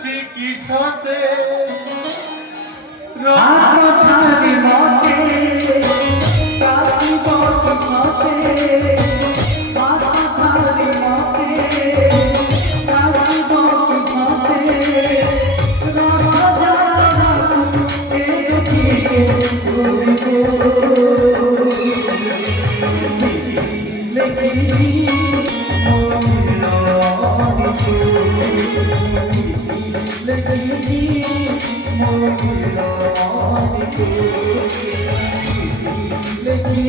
চিকিৎসাতে আত্মধারী মতে প্রাতিব কিসতে আত্মধারী মতে প্রাতিব কিসতে রাজা এ দুঃখে লেখি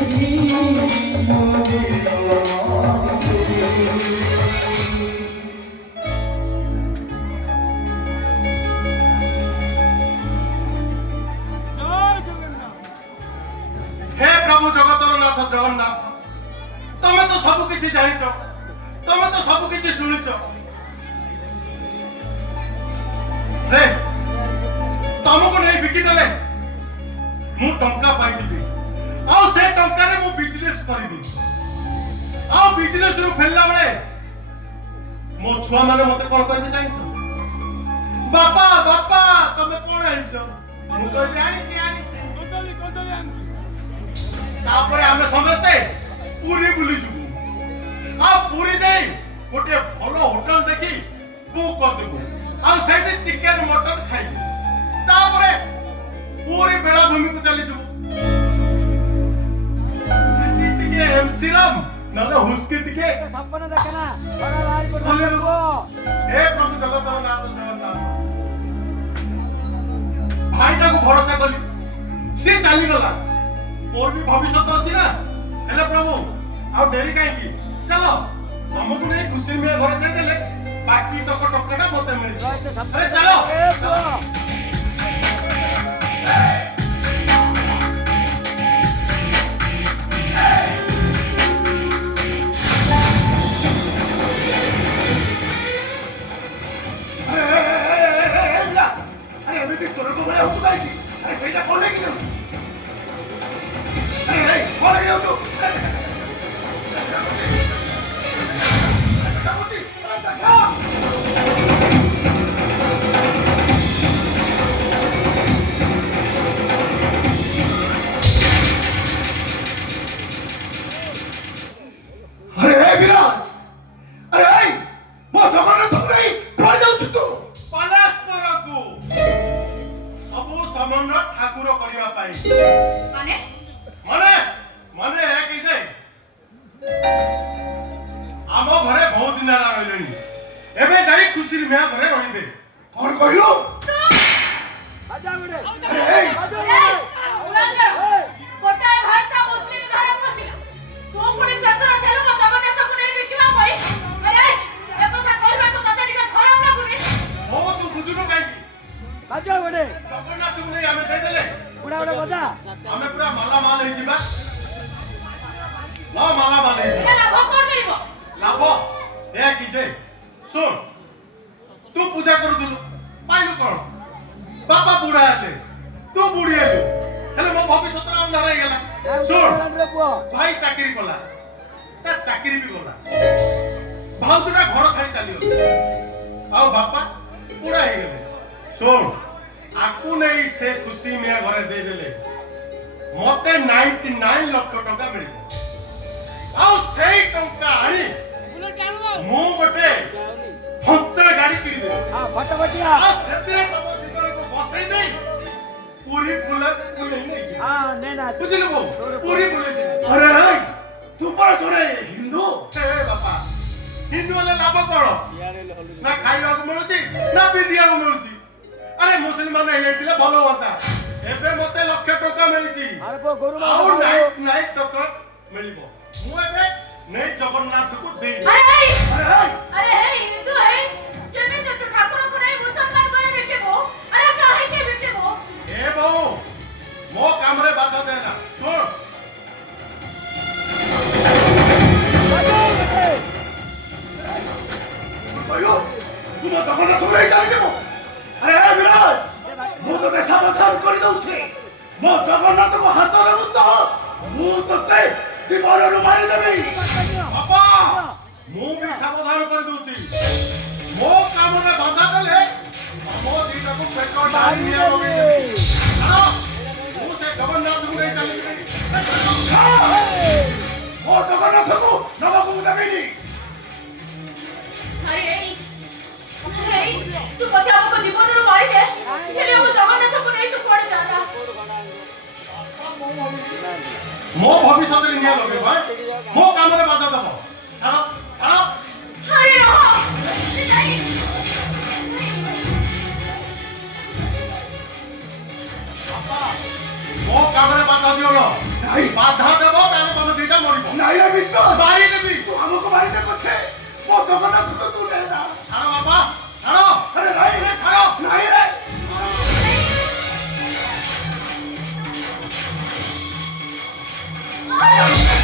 हे प्रभु जगतर नाथ जगन्नाथ तमे तो सब किछि जानिच तमे तो सब किछि सुनिच रे तमको नहीं बिकी देले मु टंका पाई जिबी आ से टंका रे मु बिजनेस करि दी आ बिजनेस रु फेलला बेले मो छुआ माने मते कोन कहबे जानिच बापा बापा तमे कोन आनिच मु कहबे आनिछि कोदली आनिछि तापरे आमे समझते पूरी बुली जुबु आ पूरी जाई गोटे भलो होटल देखी बुक कर देबु आ सेठी चिकन मटन खाई तापरे पूरी बेला भूमि को चली जुबु सेठी टिके एमसी राम नले हुस्की टिके सपना देखना बड़ा लाल को खोले देबो हे प्रभु जगतर नाथ जगन्नाथ भाईटा को भरोसा कली से चली गला और भी भविष्य अच्छी ना हेले प्रभु आ डेरी कहीं चलो तुमको नहीं खुशी में घर दे देले बाकी तक टक्का मते मिल अरे चलो अरे अभी तक तोरे को मैं हुकुम आई अरे सही ना खोले की अरे खोले की तो अरे विराज अरे मो जगन्नाथ नहीं पड़ जाउछ तू पलास्पर को सबो सामान ठाकुर करिवा पाई माने माने माने है किसे आम घरे बहुत दिन रहिलेनी एबे जाई खुशी में घरे रहिबे कोन कहलो आजा गुडे अरे उड़ांगर कोटाय भारत मुस्लिम घर पसिला तू पुणी ससुर ठेलो म जगन्नाथ को नहीं बिकिवा होई अरे ए कथा कहबा तो कते टिका खराब लागुनी ओ तू बुझुनो काई आजा गुडे जगन्नाथ को नहीं हमें दे देले उड़ा उड़ा बजा हमें पूरा माला माल हे जिबा ला माला माल हे एला लाभ कोन करिवो लाभ ए किजे सुन तू पूजा करू दिलु पाइलु कोन बापा बुढ़ा हेले तू बुढ़ी हेलु हेले मो भविष्य अंधार हे गेला सुन भाई चाकरी कला ता चाकरी भी गला भाउतुटा घर छाड़ी चली गला आ बापा बुढ़ा हे गेले सुन आकु नहीं से खुशी में घरे दे देले मते 99 लाख टका मिलिबो आ सेई टका आनी मु गोटे हंतर गाड़ी किनी दे हां फटाफटिया आ सेते तम दिगरे को बसई दे पूरी बुलेट बुले नहीं हां नहीं ना बुझले बो पूरी बुले दे अरे तू पर जोरे हिंदू ए बापा हिंदू वाला लाभ कोन ना खाइबा को मिलुची ना पिदिया को मिलुची अरे मुसलमान हेतिले भलो होता एबे मते लक्ष टका मिलिची अरे को गुरु आउ नाइट टका मिलिबो मु एबे नै जगन्नाथ को दे अरे हे हिंदू है जेमे तो ठाकुर को नहीं मुसलमान करे बिकेबो अरे काहे के बिकेबो ए बहु मो काम रे बाधा देना सुन भयो तू मत जगन्नाथ को नहीं जाने देबो अरे विराज मु तो सावधान कर दउछे मो जगन्नाथ को हाथ देबु तो मु तो ते दीवार नु मारी देबी बाबा मु भी सावधान कर दूची मो काम रे बाधा देले पेट्रोल डाल निया हो गई चलो मुंह से जगन्नाथ को नहीं चलेगी ମୋ ଜଗନ୍ନାଥକୁ ନବାକୁ ମୁଁ ଦେବିନି। ଆରେ ଏଇ ତୁ ପଛେ ଆମକୁ ଜୀବନରୁ ମାରିଦେ ହେଲେ ମୁଁ ଜଗନ୍ନାଥଙ୍କୁ ନେଇ ତୁ କୁଆଡ଼େ ଯାଆନ୍ତା। ମୋ ଭବିଷ୍ୟତରେ ନିଆଁ ଲଗେଇବା ମୋ କାମରେ ବାଧା ଦବ ଛାଡ଼ ଛାଡ଼ ଆରେ ନାଇଁ ମୋ କାମରେ ବାଧା ଦିଅ ନା ନାଇଁ ବାଧା ଦେବ ତାହେଲେ ତମେ ଦିଟା ମରିବ ନାଇଁ ରେ ବିଶ୍ୱାସ ବାହି ଦେବି ତୁ ଆମକୁ ମାରିଦେ ପଛେ ମୋ ଜଗନ୍ନାଥକୁ ତୁ ନେନା। ଛାଡ଼ ବାପା ଛାଡ଼ ଆରେ ନାଇଁ ରେ ଛାଡ଼ ନାଇଁ ରେ Hãy subscribe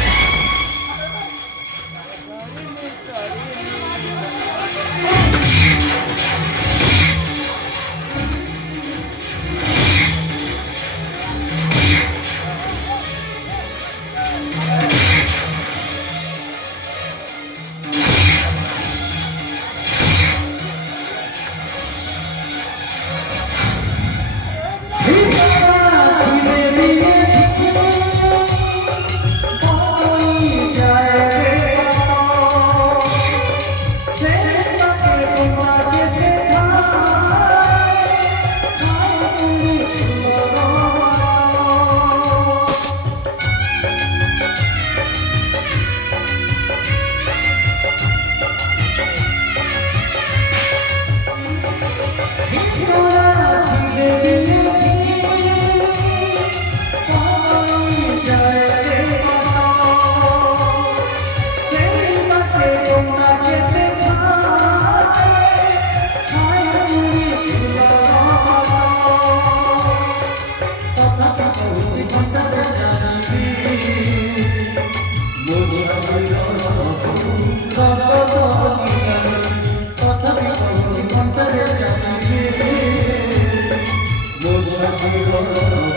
cho kênh Ghiền Mì Gõ để không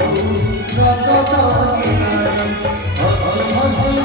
bỏ lỡ